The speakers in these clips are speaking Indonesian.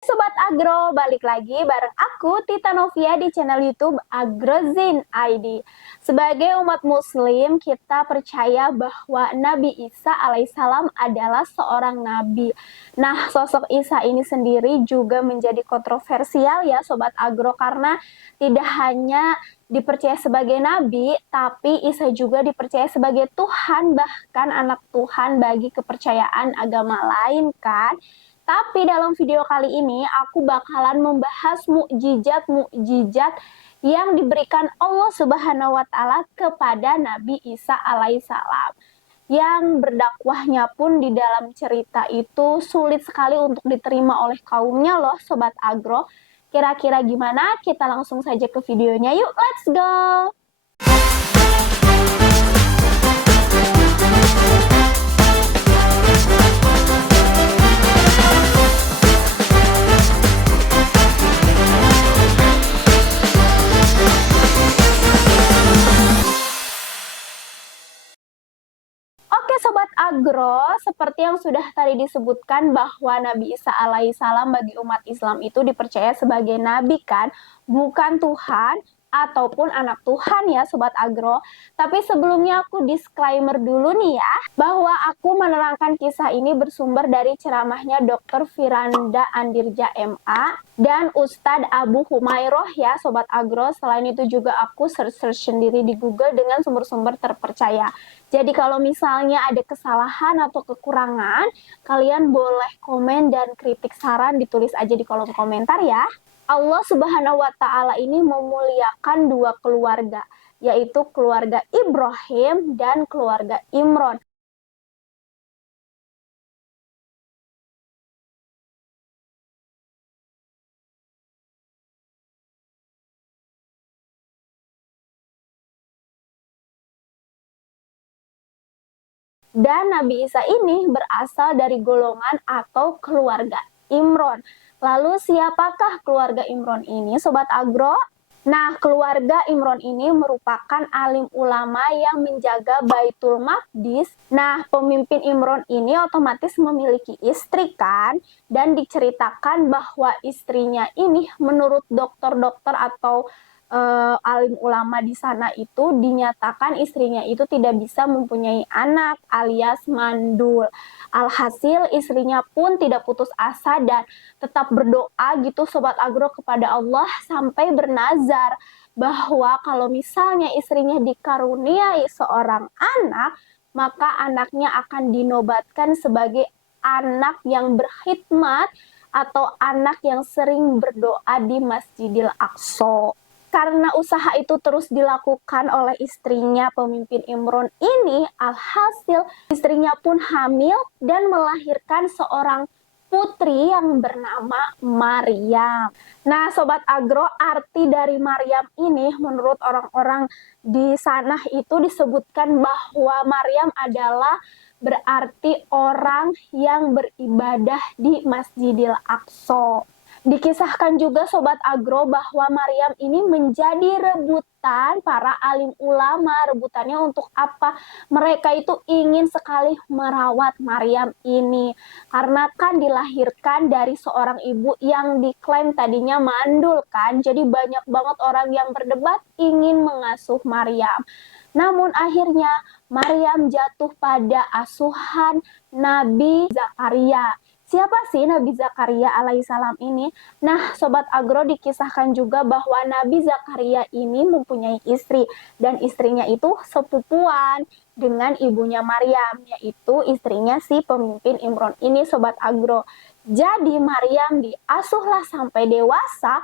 Sobat Agro, balik lagi bareng aku Tita Novia di channel YouTube Agrozin ID. Sebagai umat muslim, kita percaya bahwa Nabi Isa alaihissalam adalah seorang nabi. Nah, sosok Isa ini sendiri juga menjadi kontroversial ya Sobat Agro, karena tidak hanya dipercaya sebagai nabi, tapi Isa juga dipercaya sebagai Tuhan, bahkan anak Tuhan bagi kepercayaan agama lain kan. Tapi dalam video kali ini aku bakalan membahas mukjizat-mukjizat yang diberikan Allah Subhanahu wa taala kepada Nabi Isa alaihissalam. Yang berdakwahnya pun di dalam cerita itu sulit sekali untuk diterima oleh kaumnya loh Sobat Agro. Kira-kira gimana? Kita langsung saja ke videonya yuk, let's go! Oke Sobat Agro, seperti yang sudah tadi disebutkan bahwa Nabi Isa alaihissalam bagi umat Islam itu dipercaya sebagai nabi kan, bukan Tuhan ataupun anak Tuhan ya Sobat Agro. Tapi sebelumnya aku disclaimer dulu nih ya, bahwa aku menerangkan kisah ini bersumber dari ceramahnya Dr. Firanda Andirja MA dan Ustadz Abu Humairoh ya Sobat Agro. Selain itu juga aku search sendiri di Google dengan sumber-sumber terpercaya. Jadi kalau misalnya ada kesalahan atau kekurangan, kalian boleh komen dan kritik saran ditulis aja di kolom komentar ya. Allah Subhanahu wa taala ini memuliakan dua keluarga, yaitu keluarga Ibrahim dan keluarga Imron. Dan Nabi Isa ini berasal dari golongan atau keluarga Imron. Lalu siapakah keluarga Imron ini Sobat Agro? Nah, keluarga Imron ini merupakan alim ulama yang menjaga Baitul Maqdis. Nah, pemimpin Imron ini otomatis memiliki istri kan, dan diceritakan bahwa istrinya ini menurut dokter-dokter atau alim ulama di sana itu dinyatakan istrinya itu tidak bisa mempunyai anak alias mandul. Alhasil istrinya pun tidak putus asa dan tetap berdoa gitu Sobat Agro kepada Allah sampai bernazar bahwa kalau misalnya istrinya dikaruniai seorang anak, maka anaknya akan dinobatkan sebagai anak yang berkhidmat atau anak yang sering berdoa di Masjidil Aqsa. Karena usaha itu terus dilakukan oleh istrinya pemimpin Imron ini, alhasil istrinya pun hamil dan melahirkan seorang putri yang bernama Maryam. Nah, Sobat Agro, arti dari Maryam ini menurut orang-orang di sana itu disebutkan bahwa Maryam adalah berarti orang yang beribadah di Masjidil Aqsa. Dikisahkan juga Sobat Agro bahwa Maryam ini menjadi rebutan para alim ulama. Rebutannya untuk apa? Mereka itu ingin sekali merawat Maryam ini. Karena kan dilahirkan dari seorang ibu yang diklaim tadinya mandul kan. Jadi banyak banget orang yang berdebat ingin mengasuh Maryam. Namun akhirnya Maryam jatuh pada asuhan Nabi Zakaria. Siapa sih Nabi Zakaria alaihissalam ini? Nah, Sobat Agro, dikisahkan juga bahwa Nabi Zakaria ini mempunyai istri, dan istrinya itu sepupuan dengan ibunya Maryam, yaitu istrinya si pemimpin Imron ini Sobat Agro. Jadi Maryam diasuhlah sampai dewasa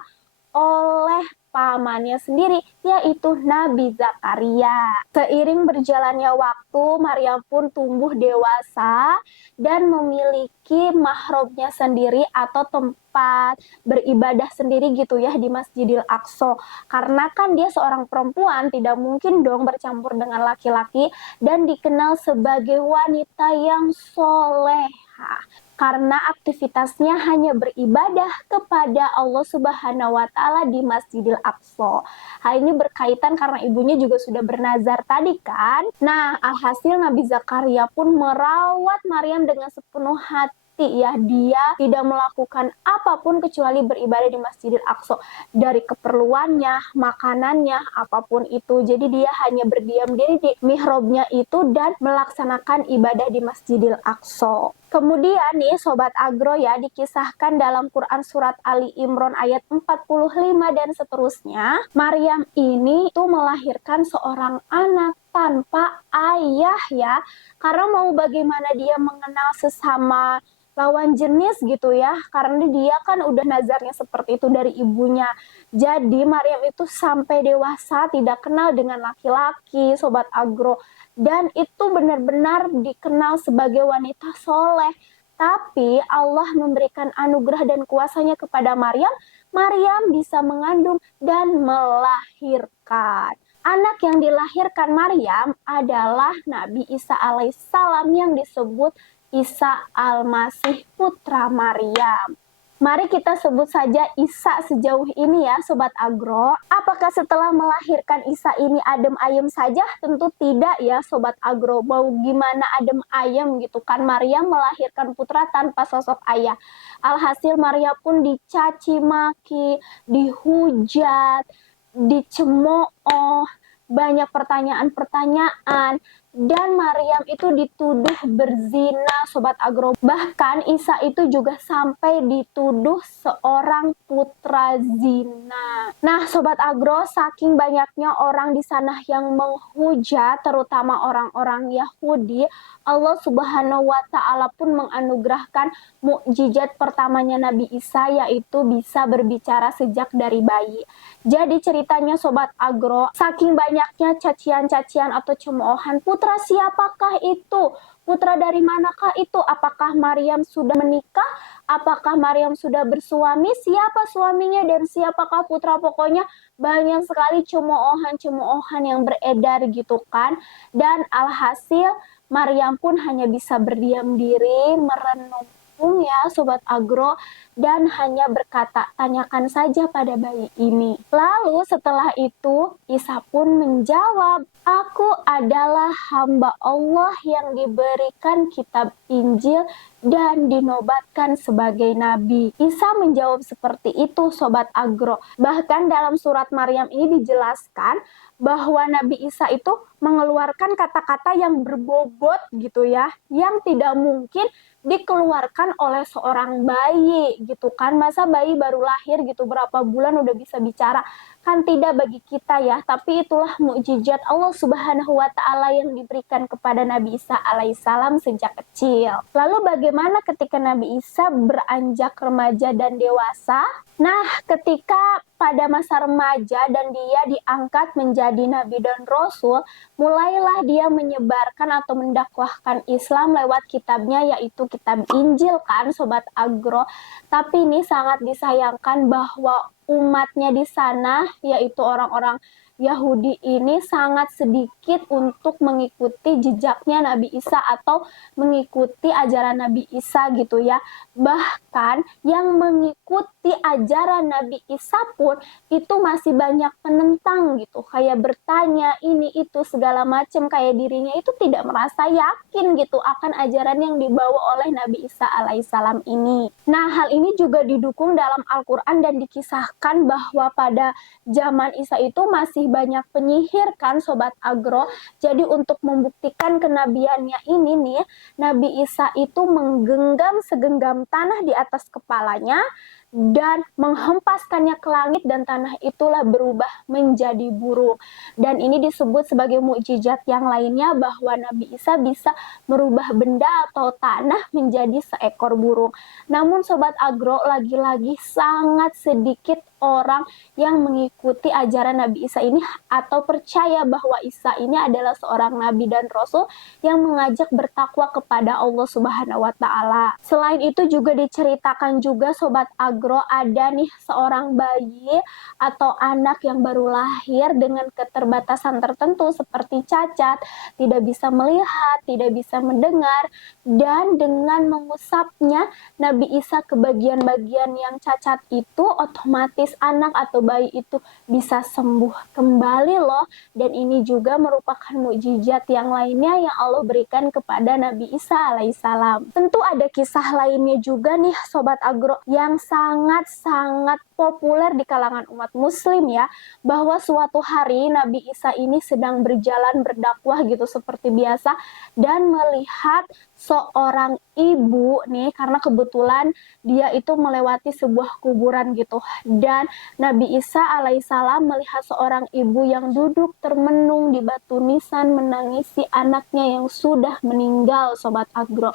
oleh pamannya sendiri, yaitu Nabi Zakaria. Seiring berjalannya waktu, Maryam pun tumbuh dewasa dan memiliki mahrabnya sendiri atau tempat beribadah sendiri gitu ya di Masjidil Aqsa. Karena kan dia seorang perempuan, tidak mungkin dong bercampur dengan laki-laki, dan dikenal sebagai wanita yang soleha. Karena aktivitasnya hanya beribadah kepada Allah Subhanahu wa taala di Masjidil Aqsa. Hal ini berkaitan karena ibunya juga sudah bernazar tadi kan. Nah, alhasil Nabi Zakaria pun merawat Maryam dengan sepenuh hati bukti ya, dia tidak melakukan apapun kecuali beribadah di Masjidil Aqsa, dari keperluannya, makanannya, apapun itu. Jadi dia hanya berdiam diri di mihrabnya itu dan melaksanakan ibadah di Masjidil Aqsa. Kemudian nih Sobat Agro ya, dikisahkan dalam Quran surat Ali Imran ayat 45 dan seterusnya, Maryam ini tuh melahirkan seorang anak tanpa ayah ya, karena mau bagaimana dia mengenal sesama lawan jenis gitu ya, karena dia kan udah nazarnya seperti itu dari ibunya. Jadi Maryam itu sampai dewasa tidak kenal dengan laki-laki, Sobat Agro, dan itu benar-benar dikenal sebagai wanita soleh. Tapi Allah memberikan anugerah dan kuasanya kepada Maryam, Maryam bisa mengandung dan melahirkan. Anak yang dilahirkan Maryam adalah Nabi Isa alaihissalam yang disebut Isa al-Masih putra Maryam. Mari kita sebut saja Isa sejauh ini ya Sobat Agro. Apakah setelah melahirkan Isa ini adem ayem saja? Tentu tidak ya Sobat Agro. Mau gimana adem ayem gitu kan, Maryam melahirkan putra tanpa sosok ayah. Alhasil Maryam pun dicaci maki, dihujat, dicemooh, banyak pertanyaan-pertanyaan, dan Maryam itu dituduh berzina Sobat Agro. Bahkan Isa itu juga sampai dituduh seorang putra zina. Nah Sobat Agro, saking banyaknya orang di sana yang menghujat, terutama orang-orang Yahudi, Allah Subhanahu wa Ta'ala pun menganugerahkan mukjizat pertamanya Nabi Isa, yaitu bisa berbicara sejak dari bayi. Jadi ceritanya Sobat Agro, saking banyaknya cacian-cacian atau cemoohan, putra siapakah itu? Putra dari manakah itu? Apakah Maryam sudah menikah? Apakah Maryam sudah bersuami? Siapa suaminya dan siapakah putra? Pokoknya banyak sekali cemoohan-cemoohan yang beredar gitu kan. Dan alhasil Maryam pun hanya bisa berdiam diri, merenung ya Sobat Agro, dan hanya berkata, tanyakan saja pada bayi ini. Lalu setelah itu Isa pun menjawab, aku adalah hamba Allah yang diberikan kitab Injil dan dinobatkan sebagai nabi. Isa menjawab seperti itu Sobat Agro. Bahkan dalam surat Maryam ini dijelaskan bahwa Nabi Isa itu mengeluarkan kata-kata yang berbobot gitu ya, yang tidak mungkin dikeluarkan oleh seorang bayi gitu kan. Masa bayi baru lahir gitu berapa bulan udah bisa bicara? Kan tidak bagi kita ya, tapi itulah mukjizat Allah Subhanahu wa Ta'ala yang diberikan kepada Nabi Isa alaihissalam sejak kecil. Lalu bagaimana ketika Nabi Isa beranjak remaja dan dewasa? Nah, ketika pada masa remaja dan dia diangkat menjadi nabi dan rasul, mulailah dia menyebarkan atau mendakwahkan Islam lewat kitabnya, yaitu kitab Injil kan Sobat Agro. Tapi ini sangat disayangkan bahwa umatnya di sana, yaitu orang-orang Yahudi ini, sangat sedikit untuk mengikuti jejaknya Nabi Isa atau mengikuti ajaran Nabi Isa gitu ya. Bahkan yang mengikuti ajaran Nabi Isa pun itu masih banyak penentang gitu, kayak bertanya ini itu segala macam, kayak dirinya itu tidak merasa yakin gitu akan ajaran yang dibawa oleh Nabi Isa alaihissalam ini. Nah, hal ini juga didukung dalam Al-Quran dan dikisahkan bahwa pada zaman Isa itu masih banyak penyihir kan Sobat Agro. Jadi untuk membuktikan kenabiannya ini nih, Nabi Isa itu menggenggam segenggam tanah di atas kepalanya dan menghempaskannya ke langit, dan tanah itulah berubah menjadi burung. Dan ini disebut sebagai mukjizat yang lainnya bahwa Nabi Isa bisa merubah benda atau tanah menjadi seekor burung. Namun Sobat Agro, lagi-lagi sangat sedikit orang yang mengikuti ajaran Nabi Isa ini atau percaya bahwa Isa ini adalah seorang nabi dan rasul yang mengajak bertakwa kepada Allah Subhanahu wa Ta'ala. Selain itu juga diceritakan juga Sobat Agro Agro, ada nih seorang bayi atau anak yang baru lahir dengan keterbatasan tertentu seperti cacat, tidak bisa melihat, tidak bisa mendengar, dan dengan mengusapnya Nabi Isa ke bagian-bagian yang cacat itu, otomatis anak atau bayi itu bisa sembuh kembali loh. Dan ini juga merupakan mukjizat yang lainnya yang Allah berikan kepada Nabi Isa alaihissalam. Tentu ada kisah lainnya juga nih Sobat Agro yang sangat-sangat populer di kalangan umat muslim ya, bahwa suatu hari Nabi Isa ini sedang berjalan berdakwah gitu seperti biasa dan melihat seorang ibu nih, karena kebetulan dia itu melewati sebuah kuburan gitu, dan Nabi Isa alaihissalam melihat seorang ibu yang duduk termenung di batu nisan menangisi anaknya yang sudah meninggal Sobat Agro.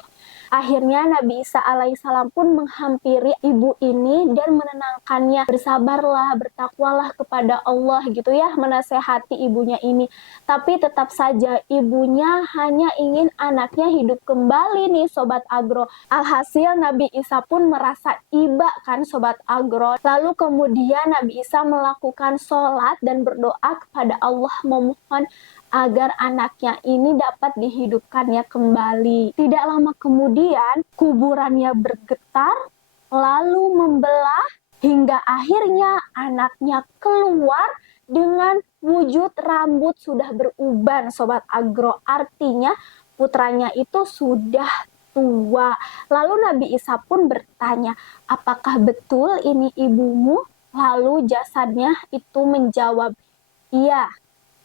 Akhirnya Nabi Isa alaihissalam pun menghampiri ibu ini dan menenangkannya, bersabarlah, bertakwalah kepada Allah gitu ya, menasehati ibunya ini. Tapi tetap saja ibunya hanya ingin anaknya hidup kembali nih Sobat Agro. Alhasil Nabi Isa pun merasa iba kan Sobat Agro. Lalu kemudian Nabi Isa melakukan sholat dan berdoa kepada Allah memohon agar anaknya ini dapat dihidupkannya kembali. Tidak lama kemudian kuburannya bergetar lalu membelah hingga akhirnya anaknya keluar dengan wujud rambut sudah beruban Sobat Agro. Artinya putranya itu sudah tua. Lalu Nabi Isa pun bertanya, apakah betul ini ibumu? Lalu jasadnya itu menjawab, iya,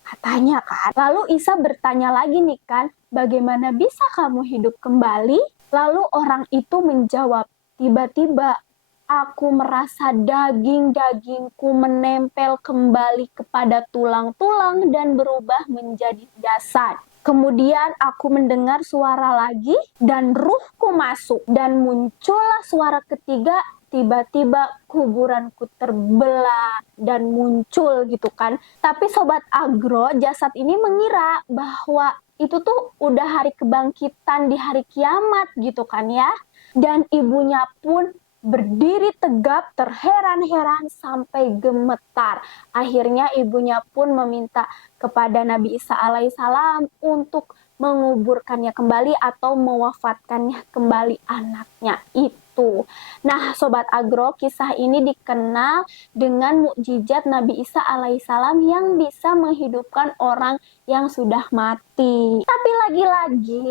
katanya kan. Lalu Isa bertanya lagi nih kan, bagaimana bisa kamu hidup kembali? Lalu orang itu menjawab, tiba-tiba aku merasa daging-dagingku menempel kembali kepada tulang-tulang dan berubah menjadi jasad. Kemudian aku mendengar suara lagi dan ruhku masuk dan muncullah suara ketiga, tiba-tiba kuburanku terbelah dan muncul gitu kan. Tapi Sobat Agro, jasad ini mengira bahwa itu tuh udah hari kebangkitan di hari kiamat gitu kan ya. Dan ibunya pun berdiri tegap terheran-heran sampai gemetar. Akhirnya ibunya pun meminta kepada Nabi Isa alaihissalam untuk menguburkannya kembali atau mewafatkannya kembali anaknya itu. Nah Sobat Agro, kisah ini dikenal dengan mukjizat Nabi Isa alaihissalam yang bisa menghidupkan orang yang sudah mati. Tapi lagi-lagi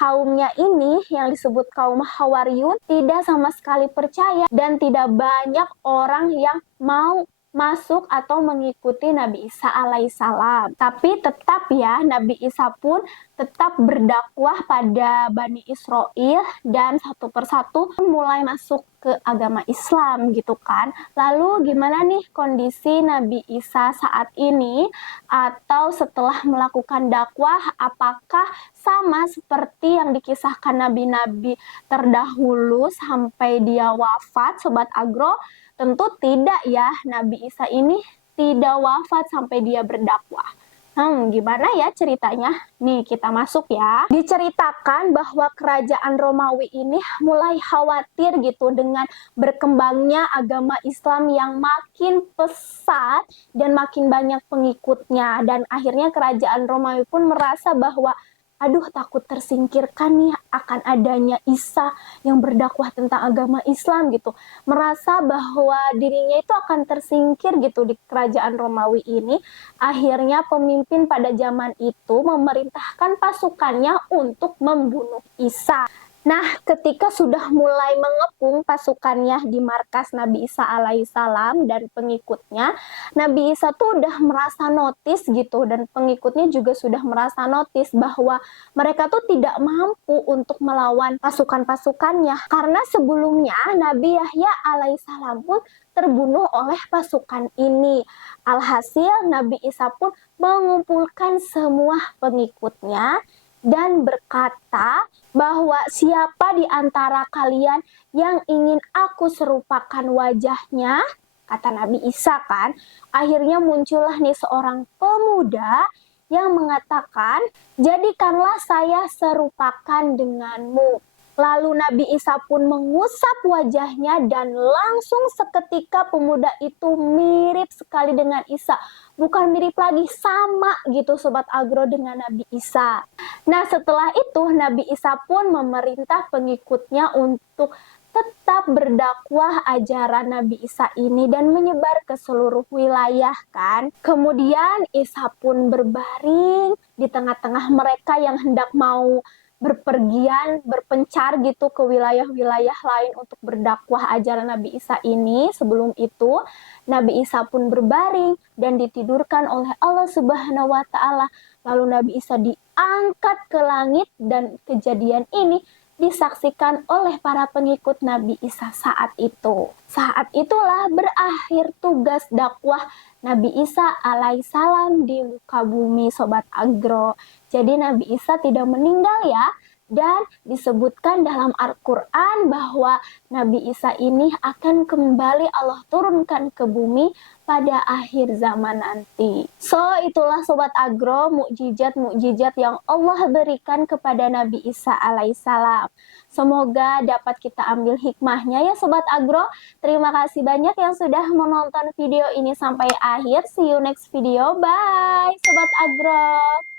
kaumnya ini yang disebut kaum Hawariyun tidak sama sekali percaya dan tidak banyak orang yang mau masuk atau mengikuti Nabi Isa alaihissalam. Tapi tetap ya, Nabi Isa pun tetap berdakwah pada Bani Israel dan satu persatu mulai masuk ke agama Islam gitu kan. Lalu gimana nih kondisi Nabi Isa saat ini atau setelah melakukan dakwah, apakah sama seperti yang dikisahkan nabi-nabi terdahulu sampai dia wafat Sobat Agro? Tentu tidak ya, Nabi Isa ini tidak wafat sampai dia berdakwah. Gimana ya ceritanya? Nih kita masuk ya. Diceritakan bahwa kerajaan Romawi ini mulai khawatir gitu dengan berkembangnya agama Islam yang makin pesat dan makin banyak pengikutnya. Dan akhirnya kerajaan Romawi pun merasa bahwa aduh takut tersingkirkan nih akan adanya Isa yang berdakwah tentang agama Islam gitu. Merasa bahwa dirinya itu akan tersingkir gitu di kerajaan Romawi ini. Akhirnya pemimpin pada zaman itu memerintahkan pasukannya untuk membunuh Isa. Nah, ketika sudah mulai mengepung pasukannya di markas Nabi Isa alaihissalam dan pengikutnya, Nabi Isa tuh udah merasa notice gitu, dan pengikutnya juga sudah merasa notice bahwa mereka tuh tidak mampu untuk melawan pasukan-pasukannya. Karena sebelumnya Nabi Yahya alaihissalam pun terbunuh oleh pasukan ini. Alhasil Nabi Isa pun mengumpulkan semua pengikutnya dan berkata bahwa siapa di antara kalian yang ingin aku serupakan wajahnya, kata Nabi Isa kan. Akhirnya muncullah nih seorang pemuda yang mengatakan, jadikanlah saya serupakan denganmu. Lalu Nabi Isa pun mengusap wajahnya dan langsung seketika pemuda itu mirip sekali dengan Isa. Bukan mirip lagi, sama gitu Sobat Agro dengan Nabi Isa. Nah setelah itu Nabi Isa pun memerintah pengikutnya untuk tetap berdakwah ajaran Nabi Isa ini dan menyebar ke seluruh wilayah kan. Kemudian Isa pun berbaring di tengah-tengah mereka yang hendak mau berpergian, berpencar gitu ke wilayah-wilayah lain untuk berdakwah ajaran Nabi Isa ini. Sebelum itu, Nabi Isa pun berbaring dan ditidurkan oleh Allah Subhanahu wa taala. Lalu Nabi Isa diangkat ke langit dan kejadian ini disaksikan oleh para pengikut Nabi Isa saat itu. Saat itulah berakhir tugas dakwah Nabi Isa alaihissalam di muka bumi Sobat Agro. Jadi Nabi Isa tidak meninggal ya. Dan disebutkan dalam Al-Quran bahwa Nabi Isa ini akan kembali Allah turunkan ke bumi pada akhir zaman nanti. So, itulah Sobat Agro, mukjizat-mukjizat yang Allah berikan kepada Nabi Isa alaihissalam. Semoga dapat kita ambil hikmahnya ya Sobat Agro. Terima kasih banyak yang sudah menonton video ini sampai akhir. See you next video. Bye Sobat Agro.